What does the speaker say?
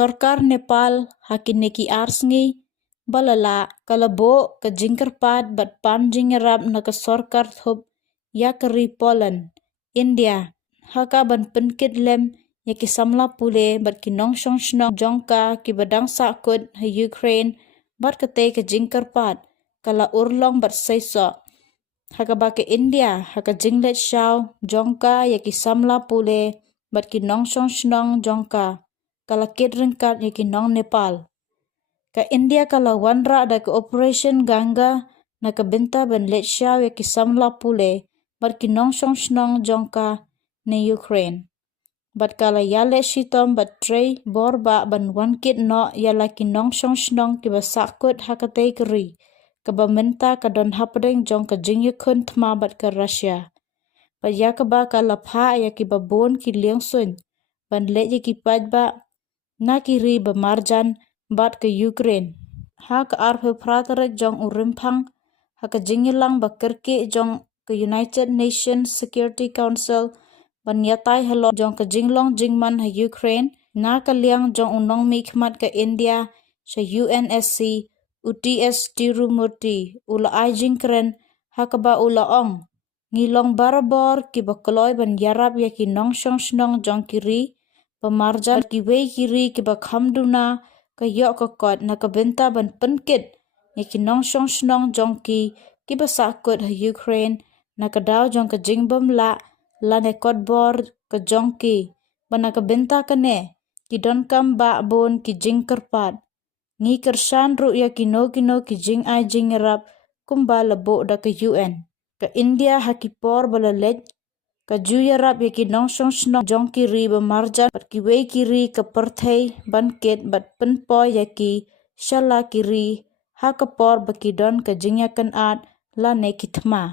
Sorkar Nepal hakine ki arsngi balala kalabo ke jingkerpat bat pan jingerap na ke sorkar thup yakari Poland, India, haka ban penkit lem yaki samla pule bat ki nongshong shnong jongka ki badang sakut ha Ukraine bat kate ke jingkerpat kala urlong bat seiso. Haka ba ke India haka jinglet shaw jongka yaki samla pule bat ki nongshong shnong jongka kala kit ringkat yaki nong Nepal. Ka India kala wanra da ke Operation Ganga na ke benta ban let shaw yaki samla pule bat ki nongshong shnong jongka ne Ukraine. Bat kala yale shitom bat trey borba ban wankit no yala ki nongshong shnong ki basakut hakate keri. Kaba menta kadon hapdeng jong ka jingyukun tma bat ke Russia. Bat yakaba kala pha yaki babon ki liangsun ban let yaki padba na kiri bamarjan bat ke Ukraine. Hak arpe prataret jong urimpang haka jingyilang bakerke jong ke United Nations Security Council ban yatai halo jong ke jinglong jingman ha Ukraine na kaliang jong unong mikmat ke India sa UNSC UTS Tirumurti ula ay jingkren hakaba ula ong ngilong barabor ki bakaloy ban yarap yaki nongshong shnong jong kiri pamarjan ki wei kiri ki bakhamduna ka yok kakot na kabenta ban penkit yaki nongshong shnong jong ki basakut ha Ukraine na kadaw jong ka jingbom la ne kodbor ka jong ki ban na kabenta kane ki don kam ba bon ki jingkerpat ngi kersan ru ya kino ki jing ai jingerap kumba lebo da ke UN ka India hakipor balalej ka juyarap ya ki nongshong shnong jong kiri bamarjan bat ki wei kiri ka perthei ban ket bat penpoy ya ki shala kiri hakapor bakidon ka jingyakan at la ne kitma.